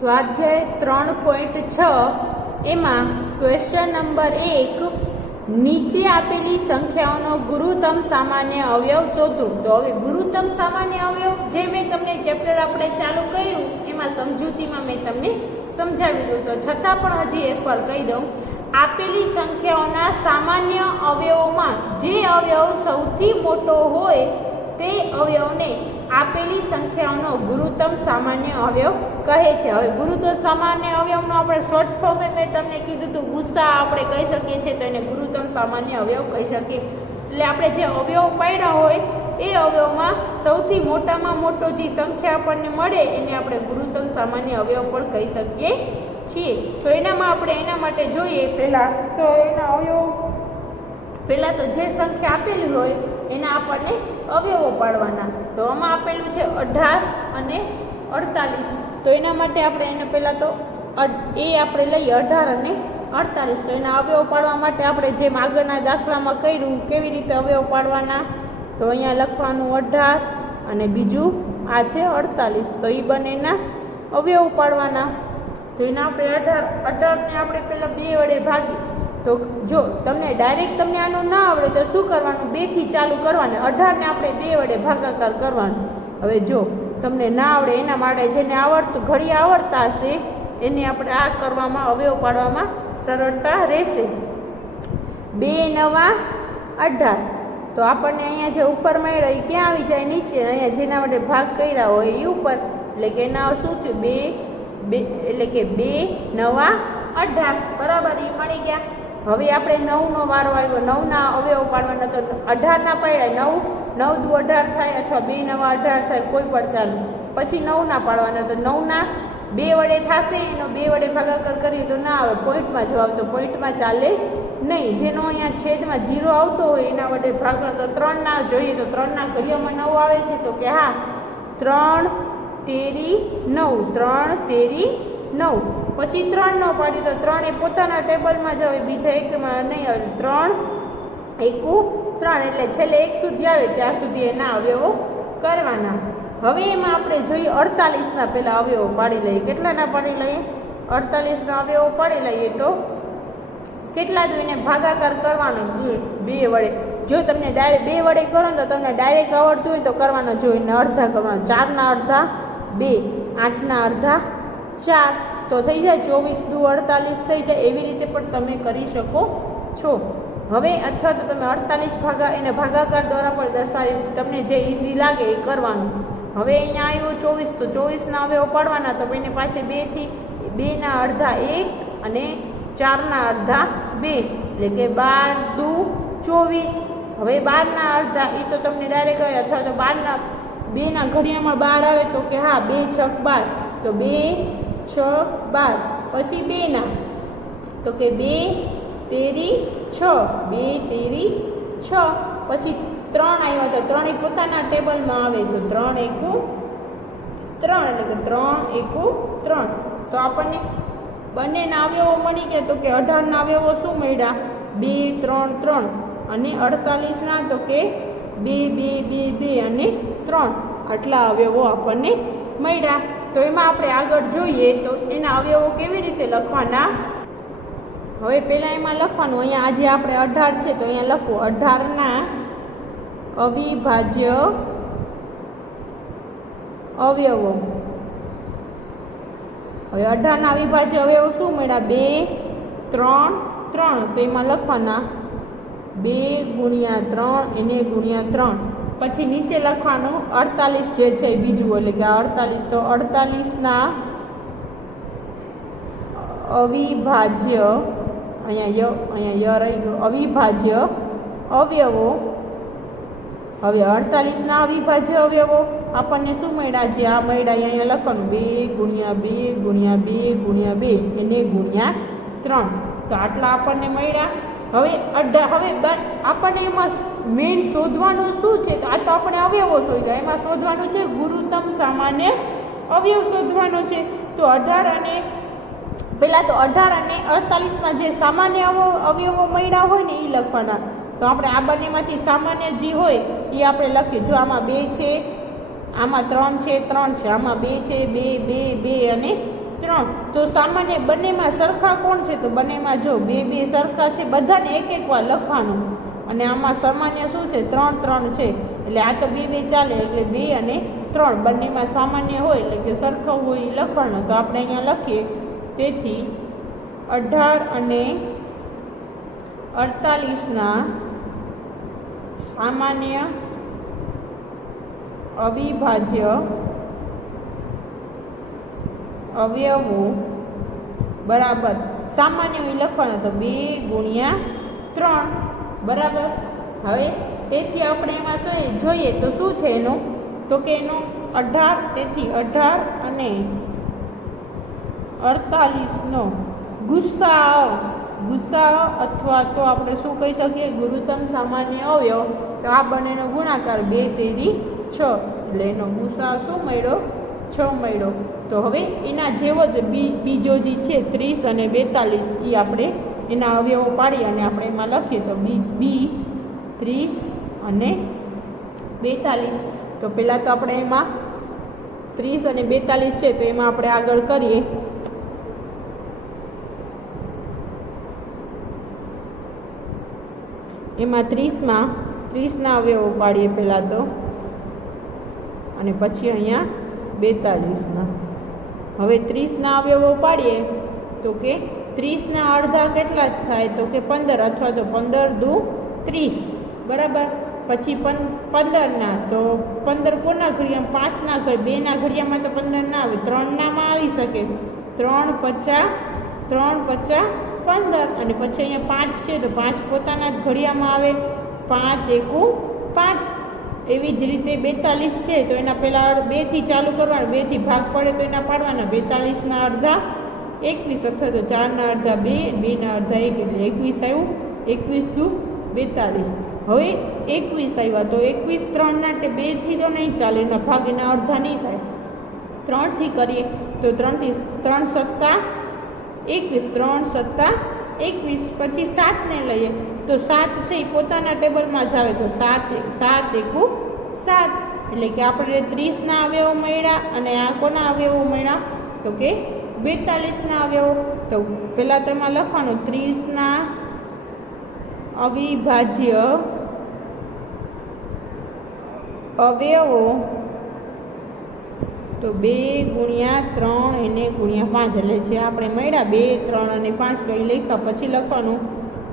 સ્વાધ્યાય 3.6 એમાં question number 1 નીચે આપેલી સંખ્યાઓનો ગુરુત્તમ સામાન્ય અવયવ શોધો। તો હવે ગુરુત્તમ સામાન્ય અવયવ જે મેં તમને ચેપ્ટર આપણે ચાલુ કર્યું એમાં સમજૂતીમાં મેં તમને સમજાવી દીધું, તો છતાં પણ હજી એકવાર કહી દઉં, આપેલી સંખ્યાઓના સામાન્ય અવયવોમાં જે અવયવ સૌથી મોટો હોય તે અવયવને આપેલી સંખ્યાઓનો ગુરુત્તમ સામાન્ય અવયવ કહે છે। હવે ગુરુત્તમ સામાન્ય અવયવનો આપણે શોર્ટ ફોર્મે મેં તમને કીધું હતું, ગુસ્સા આપણે કહી શકીએ છીએ, તો એને ગુરુત્તમ સામાન્ય અવયવ કહી શકીએ। એટલે આપણે જે અવયવ પાડ્યા હોય એ અવયવમાં સૌથી મોટામાં મોટો જે સંખ્યા આપણને મળે એને આપણે ગુરુત્તમ સામાન્ય અવયવ પણ કહી શકીએ છીએ। તો એનામાં આપણે એના માટે જોઈએ પહેલાં તો એના અવયવ પહેલાં તો જે સંખ્યા આપેલી હોય એના આપણને અવયવો પાડવાના। તો આમાં આપેલું છે 18 અને 48, તો એના માટે આપણે એને પહેલાં તો એ આપણે લઈએ 18 અને 48, તો એના અવયવ પાડવા માટે આપણે જેમ આગળના દાખલામાં કર્યું કેવી રીતે અવયવ પાડવાના, તો અહીંયા લખવાનું 18 અને બીજું આ છે 48, તો એ બંનેના અવયવ પાડવાના। તો એના આપણે 18ને આપણે પહેલાં 2 વડે ભાગી, તો જો તમને ડાયરેક્ટ તમને આનું ના આવડે તો શું કરવાનું, 2 થી ચાલુ કરવાનું, 18ને આપણે 2 વડે ભાગાકાર કરવાનું। હવે જો તમને ના આવડે એના માટે જેને આવડતું ઘડી આવડતા હશે એને આપણે આ કરવામાં અવયવ પાડવામાં સરળતા રહેશે। 2 નવા 18, તો આપણને અહીંયા જે ઉપર મળ્યો એ ક્યાં આવી જાય, નીચે, અહીંયા જેના માટે ભાગ કર્યા હોય એ ઉપર, એટલે કે એના શું થયું 2 એટલે કે 2 નવા 18 બરાબર, એ મળી ગયા। હવે આપણે 9નો વારો આવ્યો, 9ના અવયવ પાડવાના, તો 18ના પાડ્યા, 9 દુ 18 થાય અથવા 2 નવા 18 થાય, કોઈ પણ ચાલુ। પછી 9ના પાડવાના, તો 9ના 2 વડે થશે, એનો 2 વડે ભાગાકાર કરીએ તો ના આવે, પોઈન્ટમાં જવાબ, તો પોઈન્ટમાં ચાલે નહીં। જેનો અહીંયા છેદમાં 0 આવતો હોય એના વડે ભાગવા, તો 3ના જોઈએ, તો 3ના ઘડિયામાં 9 આવે છે, તો કે હા 3 તેરી 9, 3 તેરી 9, પછી 3 ન પાડી તો 3 એ પોતાના ટેબલમાં જ આવે, બીજા એકમાં નહીં આવે, 3 એકુ 3, એટલે છેલ્લે 1 સુધી આવે ત્યાં સુધી એના અવયવો કરવાના। હવે એમાં આપણે જોઈએ 48ના પહેલાં અવયવો પાડી લઈએ, કેટલાના પાડી લઈએ, 48ના અવયવો પાડી લઈએ, તો કેટલા જો એને ભાગાકાર કરવાનો 2 વડે, જો તમને ડાયરેક્ટ 2 વડે કરો ને તો તમને ડાયરેક્ટ આવડતું હોય તો કરવાનો, જો એને અડધા કરવાનો, 4ના અડધા 2, 8ના અડધા 4, તો થઈ જાય 24 દુ 48 થઈ જાય। એવી રીતે પણ તમે કરી શકો છો। હવે અથવા તો તમે 48 એને ભાગાકાર દ્વારા પણ દર્શાવી, તમને જે ઇઝી લાગે એ કરવાનું। હવે અહીંયા આવ્યો 24, તો 24ના અવયવ પાડવાના, તો એને પાછે 2ના અડધા 1 અને 4ના અડધા 2, એટલે કે 12 દુ 24। હવે 12ના અડધા એ તો તમને ડાયરેક્ટ આવે, અથવા તો 2ના ઘડિયામાં 12 આવે, તો કે હા 2 6 12, તો 2 6 12, પછી 2ના, તો કે 2 તેરી 6, 2 તેરી 6, પછી 3 આવ્યા, તો 3 એ પોતાના ટેબલમાં આવે, તો 3 એકુ 3, એટલે કે 3 એકુ 3, તો આપણને બંનેના અવયવો મળી ગયા, તો કે 18ના અવયવો શું મળ્યા, 2 3 3, અને 48ના તો કે 2 2 2 2 અને 3, આટલા અવયવો આપણને મળ્યા। તો એમાં આપણે આગળ જોઈએ તો એના અવયવો કેવી રીતે લખવાના। હવે પહેલાં એમાં લખવાનું, અહીંયા આજે આપણે 18 છે તો અહીંયા લખવું 18ના અવિભાજ્ય અવયવો। હવે 18ના અવિભાજ્ય અવયવો શું મળ્યા, 2 3 3, તો એમાં લખવાના 2 ગુણ્યા 3 એને ગુણ્યા 3, પછી નીચે લખવાનું 48 જે છે બીજું, એટલે કે 48, તો 48ના અવિભાજ્ય, અહીંયા રહી ગયો, અવિભાજ્ય અવયવો। હવે 48ના અવિભાજ્ય અવયવો આપણને શું મળ્યા, જે આ મળ્યા અહીંયા લખવાનું 2 ગુણ્યા 2 ગુણ્યા 2 ગુણ્યા 2 એને ગુણ્યા 3, તો આટલા આપણને મળ્યા। હવે આપણને એમાં મેઇન શોધવાનું શું છે, તો આ તો આપણે અવયવો શોધ્યા, એમાં શોધવાનું છે ગુરુત્તમ સામાન્ય અવયવ શોધવાનો છે। તો 18 અને પહેલાં તો 18 અને 48માં જે સામાન્ય અવયવો મળ્યા હોય ને એ લખવાના, તો આપણે આ બંનેમાંથી સામાન્ય જે હોય એ આપણે લખીએ। જો આમાં 2 છે, આમાં 3 છે, 3 છે, આમાં 2 છે, 2 2 2 અને 3, 3 તો સામાન્ય બંનેમાં સરખા કોણ છે? તો બંનેમાં જો બે સરખા છે, બધાને એક વાર લખવાનું. અને આમાં સામાન્ય શું છે? 3 3 છે, એટલે આ તો બે ચાલે, એટલે 2 અને 3 બંનેમાં સામાન્ય હોય એટલે કે સરખા હોય એ લખવાનું. તો આપણે અહીંયા લખીએ, તેથી 18 અને 48ના સામાન્ય અવિભાજ્ય અવયવો બરાબર સામાન્ય હોય લખવાનું. તો 2 ગુણ્યા 3 બરાબર. હવે તેથી આપણે એમાં શું જોઈએ તો શું છે એનું? તો કે એનું 18, તેથી 18 અને 48નો ગુસાઅ અથવા તો આપણે શું કહી શકીએ? ગુરુત્તમ સામાન્ય અવયવ. તો આ બંનેનો ગુણાકાર 2 તેરી 6, એટલે એનો ગુસાઅ શું મળ્યો? 6 મળ્યો. તો હવે એના જેવો જ બીજો જે છે 30 અને 42 એ આપણે એના અવયવો પાડી અને આપણે એમાં લખીએ. તો બી 30 અને 42. તો પહેલાં તો આપણે એમાં 30 અને 42 છે તો એમાં આપણે આગળ કરીએ. એમાં 30ના અવયવો પાડીએ પહેલાં તો, અને પછી અહીંયા 42ના. હવે 30ના અવયવો પાડીએ તો કે 30ના અડધા કેટલા જ થાય? તો કે 15, અથવા તો 15 દુ 30 બરાબર. પછી 15ના તો 15 કોના ઘડિયામાં? 5ના ઘડિયા, 2ના ઘડિયામાં તો 15 ના આવે, 3નામાં આવી શકે. 3 50 15, અને પછી અહીંયા 5 છે તો 5 પોતાના ઘડિયામાં આવે, 5 એકુ 5. એવી જ રીતે 42 છે તો એના પહેલાં 2 થી ચાલુ કરવાનું, 2 થી ભાગ પડે તો એના પાડવાના. 42ના અડધા 21, અથવા તો 4ના અડધા 2, 2ના અડધા 1, એટલે 21 આવ્યું. 21 દુ 42. હવે 21 આવ્યા તો 21 3ના 2 થી તો નહીં ચાલે, એના ભાગ એના અડધા નહીં થાય. 3 થી કરીએ તો 3 સત્તા 21, 3 સત્તા 21. પછી 7ને લઈએ તો 7 છે એ પોતાના ટેબલમાં જ આવે, તો 7 એકુ 7, એટલે કે આપણે 30ના અવયવો મળ્યા. અને આ કોના અવયવો મળ્યા? તો કે 42ના અવયવો. તો પહેલાં તો એમાં લખવાનું 30ના અવિભાજ્ય અવયવો, તો 2 ગુણ્યા 3 એને ગુણ્યા 5, એટલે જે આપણે મળ્યા 2 3 અને 5 તો એ લખ્યા. પછી લખવાનું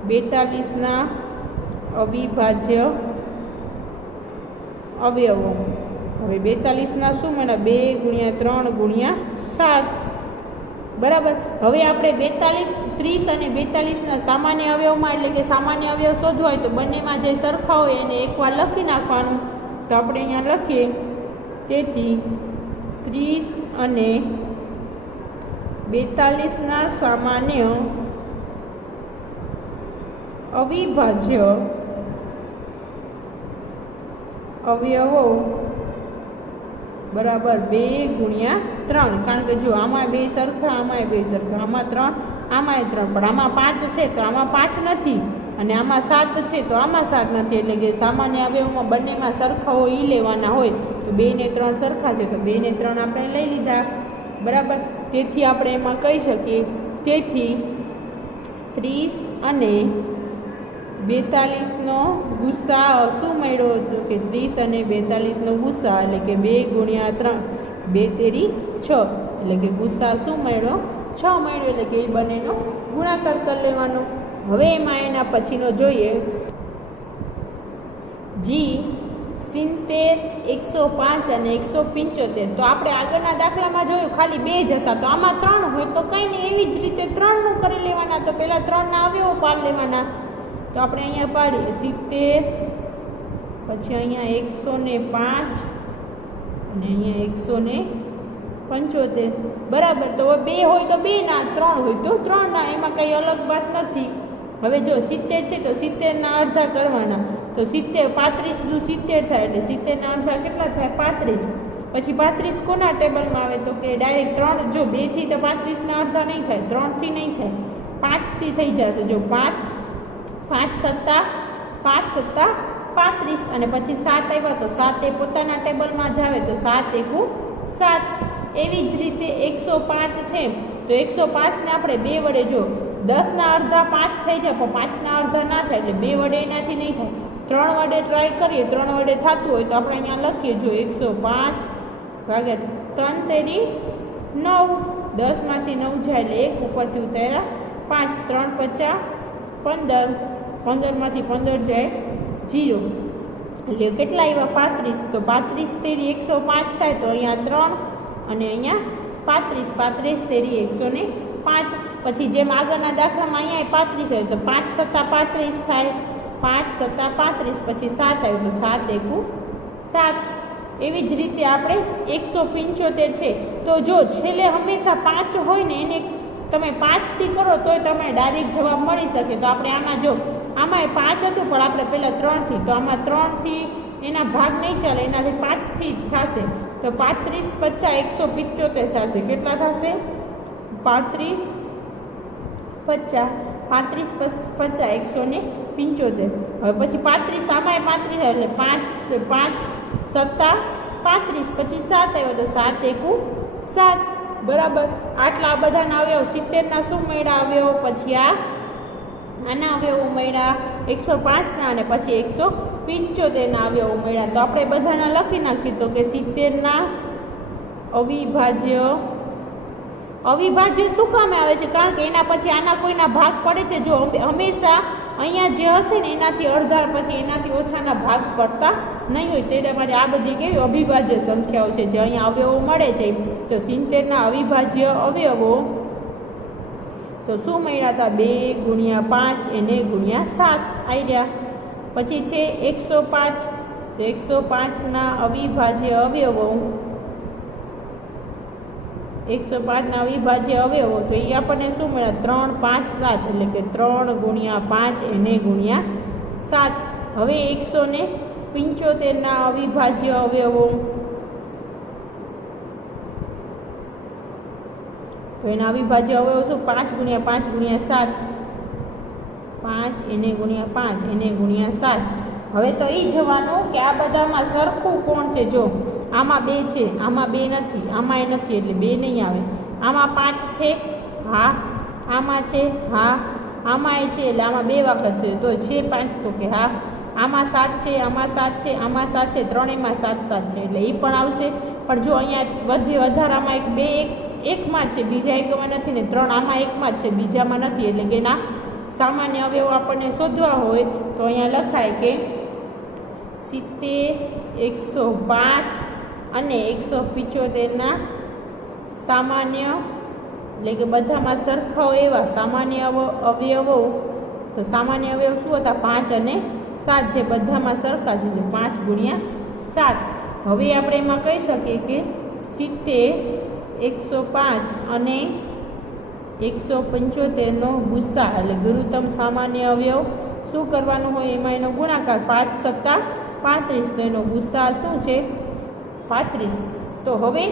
42ના અવિભાજ્ય અવયવો. હવે 42ના શું મળ્યા? 2 ગુણ્યા 3 ગુણ્યા 7 બરાબર. હવે આપણે 30 અને 42ના સામાન્ય અવયવમાં, એટલે કે સામાન્ય અવયવ શોધવા હોય તો બંનેમાં જે સરખા હોય એને એકવાર લખી નાખવાનું. તો આપણે અહીંયા લખીએ, તેથી 30 અને 42ના સામાન્ય અવિભાજ્ય અવયવો બરાબર 2 ગુણ્યા 3. કારણ કે જો આમાં 2 સરખા, આમાં 2 સરખા, આમાં 3, આમાં 3, પણ આમાં 5 છે તો આમાં 5 નથી, અને આમાં 7 છે તો આમાં 7 નથી. એટલે કે સામાન્ય અવયવમાં બંનેમાં સરખા હોય એ લેવાના હોય. તો 2 ને 3 સરખા છે તો 2 ને 3 આપણે લઈ લીધા બરાબર. તેથી આપણે એમાં કહી શકીએ, તેથી 30 અને 42નો ગુસાઅ શું મળ્યો? તો કે 30 અને 42નો ગુસાઅ, એટલે કે 2 ગુણ્યા 3, 2 તેરી 6, એટલે કે ગુસાઅ શું મળ્યો? 6 મળ્યો. એટલે કે એ બંનેનો ગુણાકાર કરી લેવાનો. હવે એમાં એના પછીનો જોઈએ, જી 70, 105 અને 175. તો આપણે આગળના દાખલામાં જોયું ખાલી 2 જ હતા, તો આમાં 3 હોય તો કંઈ નહીં, એવી જ રીતે 3નું કરી લેવાના. તો પહેલાં 3ના અવયવો પાડી લેવાના. તો આપણે અહીંયા પાડીએ 70, પછી અહીંયા 105 અને અહીંયા 175 બરાબર. તો 2 હોય તો 2ના, 3 હોય તો 3ના, એમાં કંઈ અલગ વાત નથી. હવે જો 70 છે તો 70ના અડધા કરવાના. તો 70 35 દુ 70 થાય, એટલે 70ના અડધા કેટલા થાય? 35. પછી 35 કોના ટેબલમાં આવે? તો કે ડાયરેક્ટ 3, જો 2 થી તો 35ના અડધા નહીં થાય, 3 થી નહીં થાય, 5 થી થઈ જશે. જો 5 સત્તા 35, અને પછી 7 આવ્યા તો 7 એ પોતાના ટેબલમાં જ આવે, તો 7 એકુ 7, એવી જ રીતે 105 છે તો 105 ને આપણે 2 વડે જો 10 અડધા 5 થઈ જાય પણ 5 અડધા ના થાય એટલે 2 વડે એનાથી નહીં થાય 3 વડે ટ્રાય કરીએ 3 વડે થતું હોય તો આપણે અહીંયા લખીએ જો 105 ભાગ્યા 3 તેરી 9 10 માંથી 9 જાય એટલે 1 ઉપરથી ઉતાર્યા 5 3 50 15 15 માંથી 15 જાય 0 એટલે કેટલા આવ્યા 35 તો 35 તેરી 105 થાય તો અહીંયા 3 અને અહીંયા 35 35 તેરી 105 પછી જેમ આગળના દાખલામાં અહીંયા 35 આવે તો 5 સત્તા 35 થાય 5 સત્તા 35 પછી 7 આવ્યું તો 7 એકુ 7 એવી જ રીતે આપણે 175 છે તો જો છેલ્લે હંમેશા 5 હોય ને એને તમે 5 થી કરો તોય તમને ડાયરેક્ટ જવાબ મળી શકે તો આપણે આમાં જો આમાં 5 હતું પણ આપણે પહેલાં 3 થી તો આમાં 3 થી એના ભાગ નહીં ચાલે એનાથી 5 થી થશે તો 35 50 175 થશે કેટલા થશે 35 50 35 50 175 હવે પછી 35 આમાં 35 એટલે 5 5 સત્તા 35 પછી 7 આવ્યો તો 7 એકુ 7 બરાબર આટલા બધાના અવયવ 70 ના શું મળ્યા અવયવ પછી આના અવયવો મળ્યા 105 ના અને પછી 175 ના અવયવો મળ્યા તો આપણે બધાના લખી નાખીએ તો કે 70 ના અવિભાજ્ય શું કામે આવે છે કારણ કે એના પછી આના કોઈના ભાગ પડે છે જો હંમેશા અહીંયા જે હશે ને એનાથી અડધા પછી એનાથી ઓછાના ભાગ પડતા નહીં હોય તેના માટે આ બધી કેવી અવિભાજ્ય સંખ્યાઓ છે જે અહીંયા અવયવો મળે છે તો 70 ના અવિભાજ્ય અવયવો તો શું મળ્યા હતા 2 ગુણ્યા 5 એને ગુણ્યા 7 આવ્યા પછી છે 105 તો 105 ના અવિભાજ્ય અવયવો 105 ના અવિભાજ્ય અવયવો તો એ આપણને શું મળ્યા 3 5 7 એટલે કે 3 ગુણ્યા 5 એને ગુણ્યા 7 હવે 175 ના અવિભાજ્ય અવયવો તો એના અવિભાજ્ય અવયવો શું 5 ગુણ્યા 5 ગુણ્યા 7 5 એને ગુણ્યા 5 એને ગુણ્યા 7 હવે તો એ જોવાનું કે આ બધામાં સરખું કોણ છે જો આમાં 2 છે આમાં 2 નથી આમાં એ નથી એટલે 2 નહીં આવે આમાં 5 છે હા આમાં છે હા આમાં એ છે એટલે આમાં 2 વખત છે તો છે 5 તો કે હા આમાં 7 છે આમાં 7 છે આમાં 7 છે ત્રણેયમાં 7 7 છે એટલે એ પણ આવશે પણ જો અહીંયા વધારામાં 2 એકમાં જ છે બીજા એકમાં નથી ને 3 આમાં એકમાં જ છે બીજામાં નથી એટલે કે એના સામાન્ય અવયવ આપણને શોધવા હોય તો અહીંયા લખાય કે 70 105 અને 175 ના સામાન્ય એટલે કે બધામાં સરખા એવા સામાન્ય અવયવો તો સામાન્ય અવયવ શું હતા 5 અને 7 જે બધામાં સરખા છે એટલે 5 ગુણ્યા 7 હવે આપણે એમાં કહી શકીએ કે 70 105 અને 175 નો ગુસા એટલે ગુરુત્તમ સામાન્ય અવયવ શું કરવાનું હોય એમાં એનો ગુણાકાર 5 સત્તા 35 તો એનો ગુસા શું છે 35 તો હવે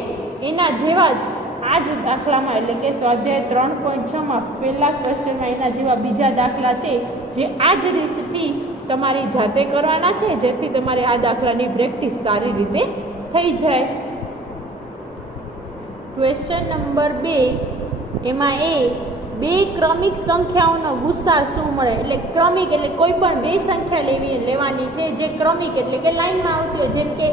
એના જેવા જ આ જ દાખલામાં એટલે કે સ્વાધ્યાય 3.6 માં પહેલા ક્વેશ્ચનમાં એના જેવા બીજા દાખલા છે જે આ જ રીતથી તમારી જાતે કરવાના છે જેથી તમારે આ દાખલાની પ્રેક્ટિસ સારી રીતે થઈ જાય ક્વેશ્ચન નંબર 2 એમાં બે ક્રમિક સંખ્યાઓનો ગુસા શું મળે એટલે ક્રમિક એટલે કોઈ પણ બે સંખ્યા લેવાની છે જે ક્રમિક એટલે કે લાઈનમાં આવતી હોય જેમ કે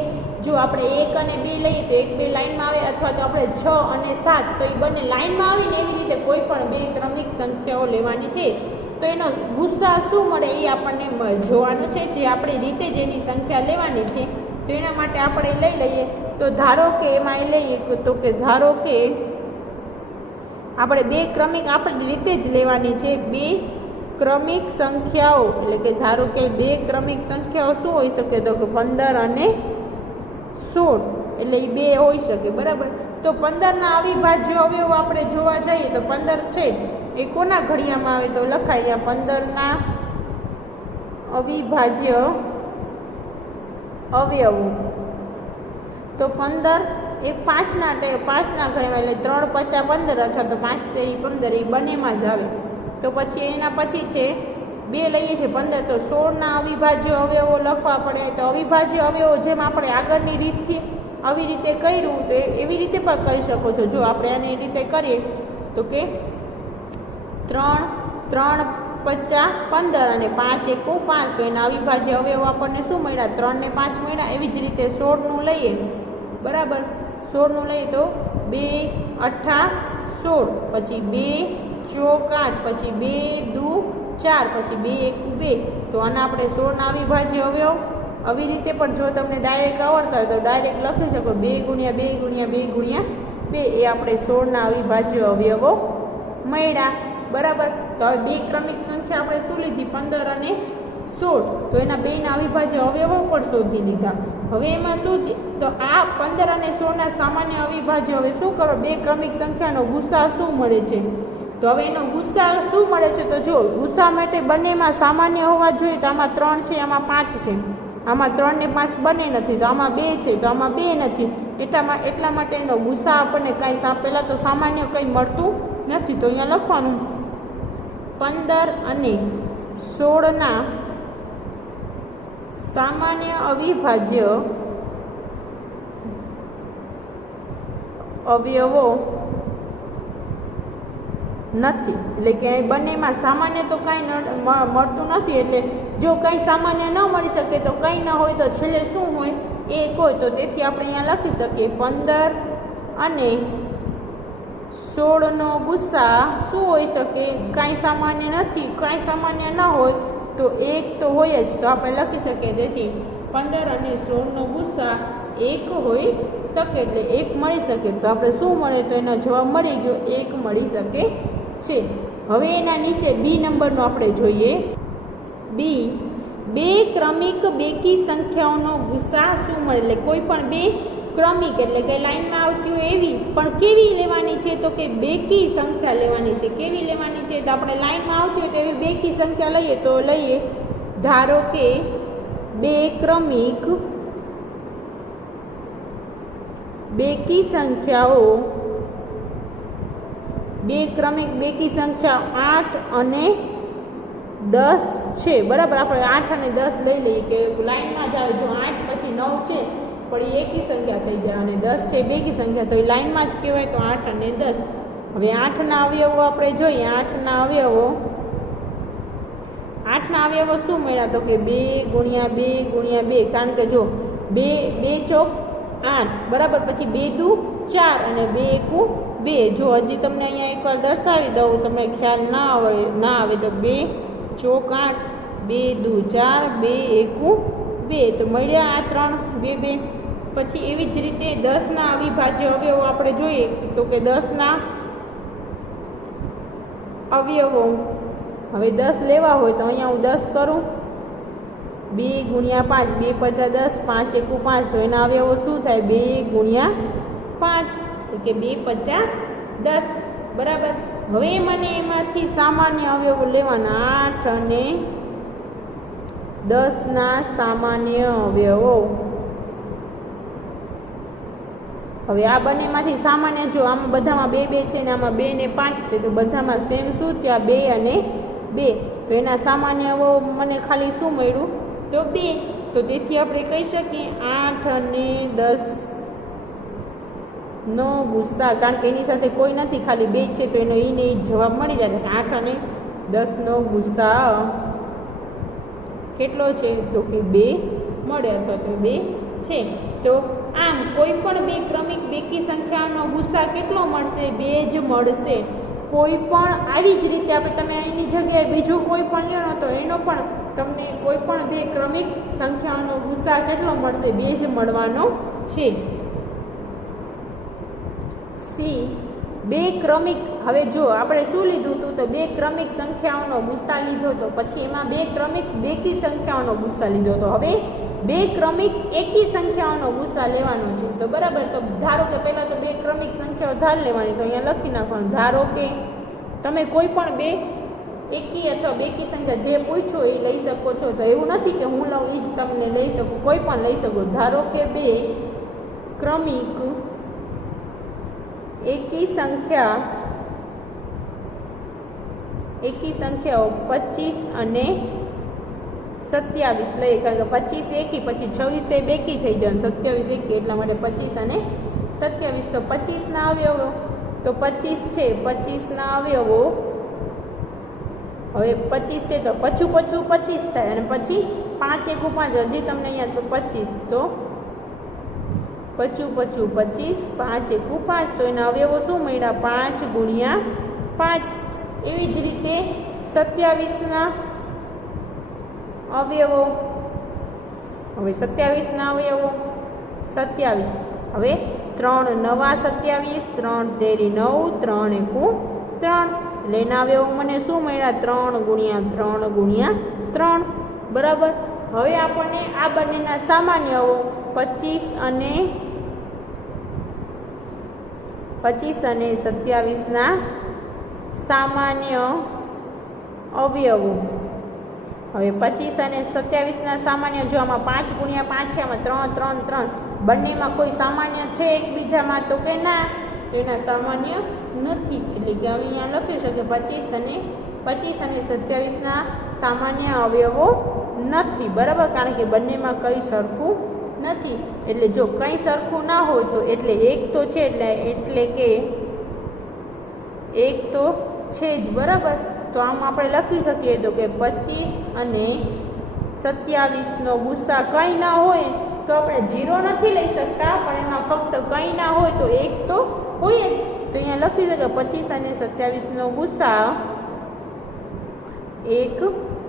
જો આપણે 1 અને 2 લઈએ તો 1 2 લાઈનમાં આવે અથવા તો આપણે 6 અને 7 તો એ બંને લાઈનમાં આવે ને એવી રીતે કોઈ પણ બે ક્રમિક સંખ્યાઓ લેવાની છે તો એનો ગુસા શું મળે એ આપણને જોવાનું છે જે આપણી રીતે જેની સંખ્યા લેવાની છે તો એના માટે આપણે લઈ લઈએ તો ધારો કે એમાં એ લઈએ તો કે ધારો કે આપણે બે ક્રમિક આપણી રીતે જ લેવાની છે બે ક્રમિક સંખ્યાઓ એટલે કે ધારો કે બે ક્રમિક સંખ્યાઓ શું હોઈ શકે તો કે 15 અને 16 એટલે એ બે હોઈ શકે બરાબર તો 15 ના અવિભાજ્ય અવયવ આપણે જોવા જઈએ તો 15 છે એ કોના ઘડિયામાં આવે તો લખાય 15 ના અવિભાજ્ય અવયવો તો 15 એ 5 ના ઘડિયામાં એટલે 3 50 15 અથવા તો 5 તેરી 15 એ બંનેમાં જ આવે તો પછી એના પછી છે 2 લઈએ છીએ 15 તો 16 ના અવિભાજ્ય અવયવો લખવા પડે તો અવિભાજ્ય અવયવો જેમ આપણે આગળની રીતથી આવી રીતે કર્યું તો એવી રીતે પણ કરી શકો છો. જો આપણે આને એ રીતે કરીએ તો કે 3 3 50 15 અને 5 એકુ 5, તો એના અવિભાજ્ય અવયવ આપણને શું મળ્યા? 3 ને 5 મળ્યા. એવી જ રીતે 16નું લઈએ, બરાબર. 16નું લઈએ તો 2 8 16, પછી 2 ચોક 8, પછી 2 દુ 4, પછી 2 એકુ 2. તો આના આપણે 16ના અવિભાજ્ય અવયવ આવી રીતે પણ જો તમને ડાયરેક્ટ આવડતા હોય તો ડાયરેક્ટ લખી શકો. 2 ગુણ્યા 2 ગુણ્યા 2 ગુણ્યા 2 એ આપણે 16ના અવિભાજ્ય અવયવો મળ્યા, બરાબર. તો હવે બે ક્રમિક સંખ્યા આપણે શું લીધી? 15 અને 16. તો એના બેના અવિભાજ્ય અવયવો પણ શોધી લીધા. હવે એમાં શું તો આ 15 અને 16ના સામાન્ય અવિભાજ્ય. હવે શું કરો? બે ક્રમિક સંખ્યાનો ગુસા શું મળે છે? તો હવે એનો ગુસા શું મળે છે? તો જો ગુસા માટે બંનેમાં સામાન્ય હોવા જોઈએ. તો આમાં 3 છે, આમાં 5 છે. આમાં 3 ને 5 બંને નથી, તો આમાં 2 છે, તો આમાં 2 નથી. એટલા માટે એનો ગુસા આપણને કાંઈ પહેલાં તો સામાન્ય કંઈ મળતું નથી. તો અહીંયા લખવાનું 15 અને 16ના સામાન્ય અવિભાજ્ય અવયવો નથી. એટલે કે બંનેમાં સામાન્ય તો કાંઈ મળતું નથી. એટલે જો કંઈ સામાન્ય ન મળી શકે તો કંઈ ન હોય તો છેલ્લે શું હોય? 1 હોય. તો તેથી આપણે અહીંયા લખી શકીએ 15 અને 16નો ગુસા શું હોઈ શકે? કાંઈ સામાન્ય નથી. કાંઈ સામાન્ય ન હોય તો 1 તો હોય જ. તો આપણે લખી શકીએ તેથી 15 અને 16નો ગુસા 1 હોઈ શકે, એટલે 1 મળી શકે. તો આપણે શું મળે? તો એનો જવાબ મળી ગયો, 1 મળી શકે છે. હવે એના નીચે બી નંબરનો આપણે જોઈએ. બી, બે ક્રમિક બેકી સંખ્યાઓનો ગુસા શું મળે? એટલે કોઈ પણ બે ક્રમિક એટલે કે લાઈનમાં આવતી હોય એવી, પણ કેવી લેવાની છે? તો કે બેકી સંખ્યા લેવાની છે. કેવી લેવાની છે? તો આપણે લાઈનમાં આવતી હોય તો એવી બેકી સંખ્યા લઈએ. તો લઈએ, ધારો કે બે ક્રમિક બેકી સંખ્યાઓ, બે ક્રમિક બેકી સંખ્યા 8 અને 10 છે, બરાબર. આપણે 8 અને 10 લઈ લઈએ કે લાઈનમાં જ આવે. જો 8 પછી 9 છે પણ એ એકી સંખ્યા થઈ જાય અને 10 છે બેકી સંખ્યા, તો એ લાઈનમાં જ કહેવાય. તો 8 અને 10. હવે 8ના અવયવો આપણે જોઈએ. 8ના અવયવો શું મળ્યા? તો કે 2 ગુણ્યા 2 ગુણ્યા 2. કારણ કે જો 2 ચોક 8, બરાબર. પછી 2 દુ 4 અને 2 એકુ 2. જો હજી તમને અહીંયા એકવાર દર્શાવી દઉં, તમને ખ્યાલ ના આવે તો 2 ચોક 8, 2 દુ 4, 2 એકુ 2. તો મળ્યા આ 3 2 2. પછી એવી જ રીતે 10ના અવિભાજ્ય અવયવો આપણે જોઈએ. તો કે 10ના અવયવો હવે 10 લેવા હોય તો અહીંયા હું 10 કરું. 2 ગુણ્યા 5, 2 50 10, 5 એકુ 5. તો એના અવયવો શું થાય? 2 ગુણ્યા 5, તો કે 2 50 10, બરાબર. હવે મને એમાંથી સામાન્ય અવયવો લેવાના. 8 અને 10ના સામાન્ય અવયવો. હવે આ બંનેમાંથી સામાન્ય જો આમાં બધામાં 2 2 છે ને આમાં 2 ને 5 છે, તો બધામાં સેમ શું થયા? 2 અને 2. તો એના સામાન્ય અવયવો મને ખાલી શું મળ્યું? તો 2. તો તેથી આપણે કહી શકીએ 8 અને 10 નો ગુસા, કારણ કે એની સાથે કોઈ નથી, ખાલી 2 છે, તો એનો ઈ ને ઈ જવાબ મળી જાય. 8 અને 10 નો ગુસા કેટલો છે? તો કે 2 મળે અથવા તો 2 છે. તો આમ કોઈ પણ બે ક્રમિક બેકી સંખ્યાનો ગુસા કેટલો મળશે? 2 જ મળશે. કોઈ પણ આવી જ રીતે આપણે તમે એની જગ્યાએ બીજું કોઈ પણ લ્યો તો એનો પણ તમને કોઈ પણ બે ક્રમિક સંખ્યાઓનો ગુસા કેટલો મળશે? 2 જ મળવાનો છે. સી, બે ક્રમિક. હવે જો આપણે શું લીધું હતું? તો બે ક્રમિક સંખ્યાઓનો ગુસા લીધો હતો. પછી એમાં બે ક્રમિક બેકી સંખ્યાઓનો ગુસા લીધો હતો. હવે બે ક્રમિક એકી સંખ્યાઓનો ગુસા લેવાનો છે. તો બરાબર. તો ધારો કે પહેલાં તો બે ક્રમિક સંખ્યાઓ ધાર લેવાની. તો અહીંયા લખી નાખવાનું. ધારો કે તમે કોઈ પણ બે એકી અથવા બેકી સંખ્યા જે પૂછો એ લઈ શકો છો. તો એવું નથી કે હું લઉં એ જ તમને લઈ શકું, કોઈ પણ લઈ શકો. ધારો કે બે ક્રમિક એકી સંખ્યાઓ 25 અને 27 લઈએ, કારણ કે 25 એકી પછી 26 એ બેકી થઈ જાય, 27 એકી, એટલા માટે 25 અને 27. તો 25ના અવયવો, તો 25 છે, 25ના અવયવો, હવે 25 છે તો પછું 25 થાય, અને પછી 5 એકુ 5, હજી તમને અહીંયા તો 25, તો પછું 25, 5 એકુ 5, તો એના અવયવો શું મળ્યા? 5 ગુણ્યા 5. એવી જ રીતે 27ના અવયવો, હવે 27ના અવયવો 27, હવે 3 નવા 27, 3 તેરી 9, 3 એકુ 3, એટલે એના અવયવો મને શું મળ્યા? 3 ગુણ્યા 3 ગુણ્યા 3, બરાબર. હવે આપણને આ બંનેના સામાન્યઓ 25 અને 27ના સામાન્ય અવયવો. હવે 25 અને 27ના સામાન્ય, જો આમાં 5 ગુણ્યા 5 છે, આમાં 3 3 3, બંનેમાં કોઈ સામાન્ય છે એકબીજામાં? તો કે ના, એના સામાન્ય નથી. એટલે કે અહીંયા લખી શકે 25 અને 27ના સામાન્ય અવયવો નથી, બરાબર, કારણ કે બંનેમાં કંઈ સરખું નથી. એટલે જો કંઈ સરખું ના હોય તો એટલે એક તો છે, એટલે કે એક તો છે જ, બરાબર. તો આમ આપણે લખી શકીએ તો કે 25 અને 27નો ગુસ્સા કંઈ ના હોય તો આપણે 0 નથી લઈ શકતા, પણ એમાં ફક્ત કંઈ ના હોય તો એક તો હોય જ. તો અહીંયા લખી શકે 25 અને 27નો ગુસ્સા એક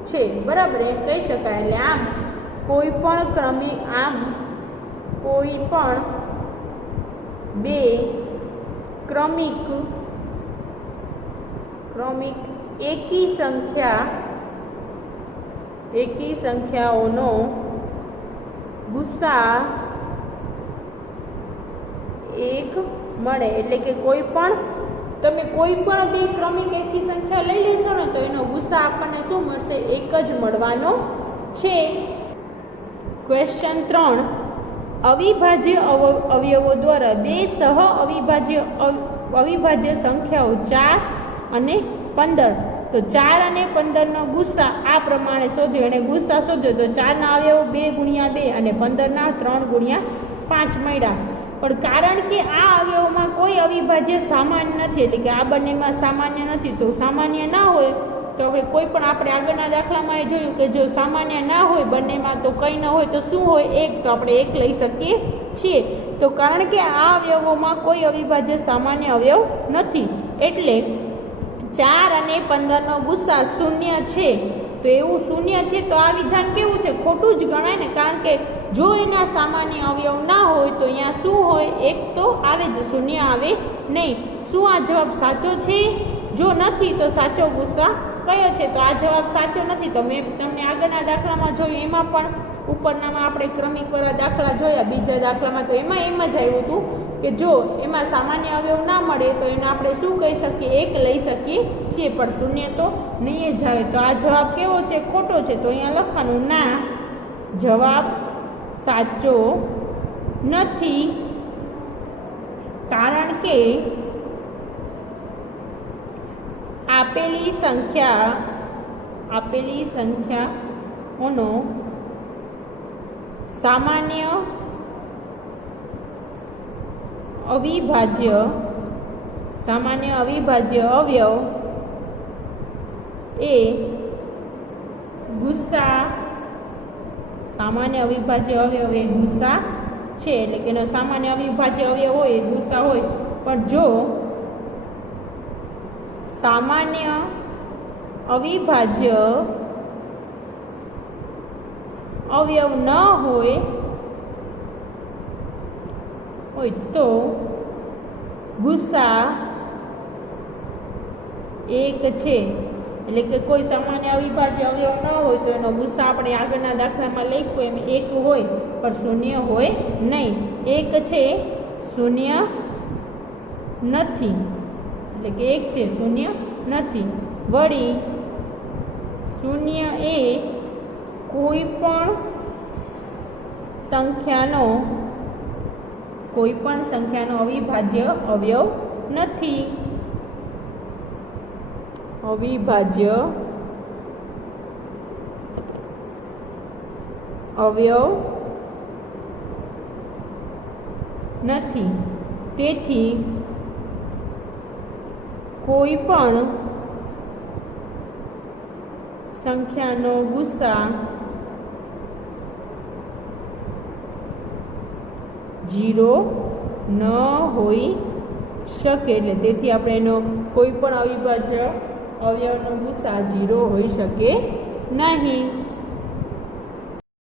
છે, બરાબર, એમ કહી શકાય. એટલે આમ કોઈ પણ બે ક્રમિક એકી સંખ્યાઓનો ગુસ્સા એક મળે. એટલે કે તમે કોઈ પણ બે ક્રમિક એકી સંખ્યા લઈ લેશો ને તો એનો ગુસ્સા આપણને શું મળશે? એક જ મળવાનો છે. ક્વેશ્ચન 3, અવિભાજ્ય અવયવો દ્વારા બે અવિભાજ્ય સંખ્યાઓ 4 અને 15, તો 4 અને 15નો ગુસ્સા આ પ્રમાણે શોધ્યો, અને ગુસ્સા શોધ્યો તો 4ના અવયવો 2 ગુણ્યા 2 અને 15ના 3 ગુણ્યા 5 મળ્યા. પણ કારણ કે આ અવયવોમાં કોઈ અવિભાજ્ય સામાન્ય નથી, એટલે કે આ બંનેમાં સામાન્ય નથી, તો સામાન્ય ના હોય તો આપણે આગળના દાખલામાં એ જોયું કે જો સામાન્ય ના હોય બંનેમાં તો કંઈ ન હોય તો શું હોય? એક. તો આપણે એક લઈ શકીએ છીએ. તો કારણ કે આ અવયવોમાં કોઈ અવિભાજ્ય સામાન્ય અવયવ નથી, એટલે 4 અને 15નો ગુસ્સા શૂન્ય છે. તો એવું શૂન્ય છે તો આ વિધાન કેવું છે? ખોટું જ ગણાય ને, કારણ કે જો એના સામાન્ય અવયવ ના હોય તો અહીંયા શું હોય? એક તો આવે જ, શૂન્ય આવે નહીં. શું આ જવાબ સાચો છે? જો નથી તો સાચો ગુસ્સા કયો છે? તો આ જવાબ સાચો નથી. તો મેં તમને આગળના દાખલામાં જોયું, એમાં પણ ઉપરનામાં આપણે ક્રમિકવાળા દાખલા જોયા, બીજા દાખલામાં તો એમાં એમ જ આવ્યું હતું કે જો એમાં સામાન્ય અવયવ ના મળે તો એને આપણે શું કહી શકીએ? એક લઈ શકીએ છીએ, પણ શૂન્ય તો નહીં જ આવે. તો આ જવાબ કેવો છે? ખોટો છે. તો અહીંયા લખવાનું ના, જવાબ સાચો નથી, કારણ કે આપેલી સંખ્યાઓનો સામાન્ય અવિભાજ્ય અવયવ એ ગુસ્સા, સામાન્ય અવિભાજ્ય અવયવ એ ગુસ્સા છે. એટલે કે એનો સામાન્ય અવિભાજ્ય અવયવ હોય એ ગુસ્સા હોય. પણ જો સામાન્ય અવિભાજ્ય અવયવ ન હોય તો ગુસ્સા એક છે. એટલે કે કોઈ સામાન્ય અવિભાજ્ય અવયવ ન હોય તો એનો ગુસ્સા આપણે આગળના દાખલામાં લખ્યું એમ એક હોય, પણ શૂન્ય હોય નહીં. એક છે, શૂન્ય નથી. એટલે કે એક છે, શૂન્ય નથી. વળી શૂન્ય એ કોઈ પણ સંખ્યાનો અવિભાજ્ય અવયવ નથી. અવયવ નથી. તેથી કોઈ પણ સંખ્યાનો ગુસા 0 ન હોઈ શકે. એટલે તેથી આપણે એનો કોઈ પણ અવિભાજ્ય અવયવનો ગુસા 0 હોઈ શકે નહીં.